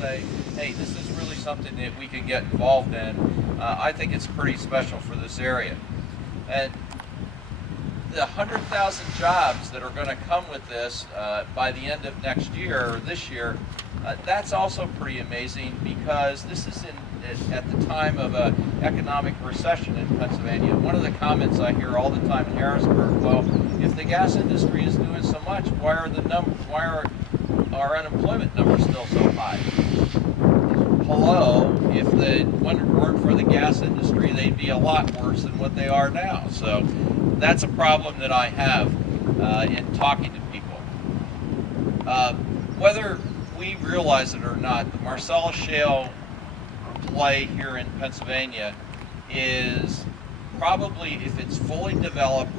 say, hey, this is really something that we can get involved in, I think it's pretty special for this area. And the 100,000 jobs that are going to come with this by the end of next year or this year, that's also pretty amazing, because this is at the time of an economic recession in Pennsylvania. One of the comments I hear all the time in Harrisburg, well, if the gas industry is doing so much, why are our unemployment numbers still so high? Hello, if it weren't for the gas industry, they'd be a lot worse than what they are now. So that's a problem that I have in talking to people. Whether we realize it or not, the Marcellus Shale play here in Pennsylvania is probably, if it's fully developed,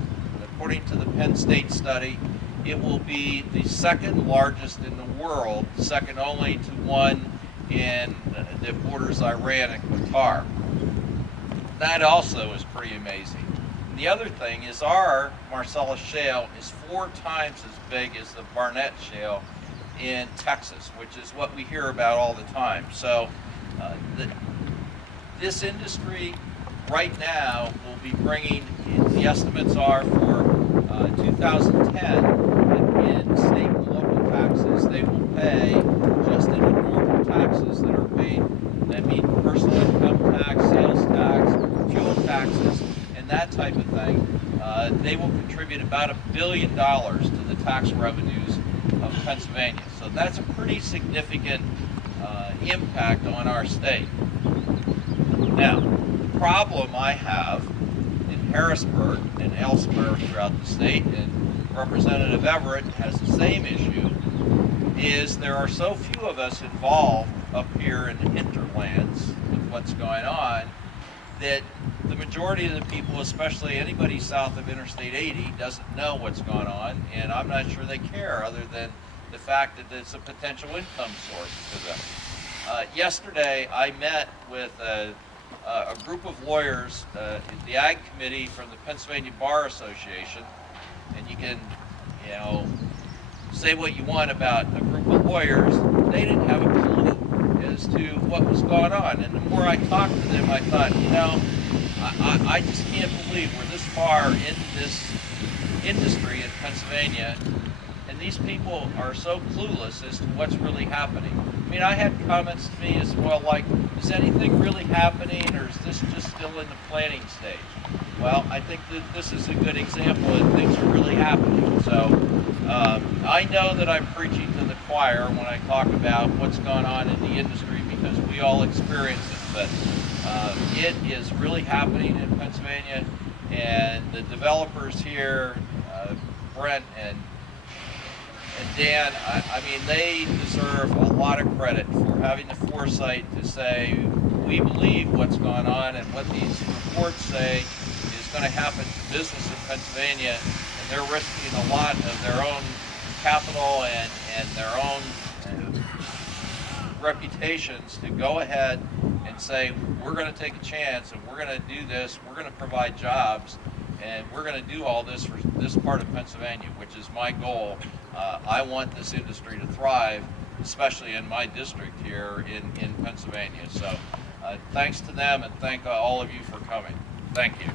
according to the Penn State study, it will be the second largest in the world, second only to one in that borders Iran and Qatar. That also is pretty amazing. The other thing is our Marcellus Shale is 4 times as big as the Barnett Shale in Texas, which is what we hear about all the time. So this industry right now will be bringing, the estimates are for 2010, in state and local taxes, they will pay, just in the normal taxes that are paid, that mean personal income tax, sales tax, fuel taxes, and that type of thing, they will contribute about $1 billion to the tax revenues of Pennsylvania. So that's a pretty significant impact on our state. Now, the problem I have in Harrisburg and elsewhere throughout the state, and Representative Everett has the same issue, is there are so few of us involved up here in the hinterlands with what's going on, that the majority of the people, especially anybody south of Interstate 80, doesn't know what's going on, and I'm not sure they care, other than the fact that it's a potential income source to them. Yesterday, I met with a group of lawyers, the Ag Committee from the Pennsylvania Bar Association, and you can, say what you want about a group of lawyers. They didn't have a clue as to what was going on, and the more I talked to them, I thought, I just can't believe we're this far into this industry in Pennsylvania, and these people are so clueless as to what's really happening. I mean, I had comments to me as well, like, is anything really happening, or is this just still in the planning stage? Well, I think that this is a good example that things are really happening. So I know that I'm preaching to the choir when I talk about what's going on in the industry, because we all experience it, but it is really happening in Pennsylvania, and the developers here, Brent and Dan, I mean, they deserve a lot of credit for having the foresight to say, we believe what's going on, and what these reports say is going to happen to business in Pennsylvania, and they're risking a lot of their own capital and their own reputations to go ahead and say, we're going to take a chance, and we're going to do this, we're going to provide jobs, and we're going to do all this for this part of Pennsylvania, which is my goal. I want this industry to thrive, especially in my district here in Pennsylvania. So thanks to them, and thank all of you for coming. Thank you.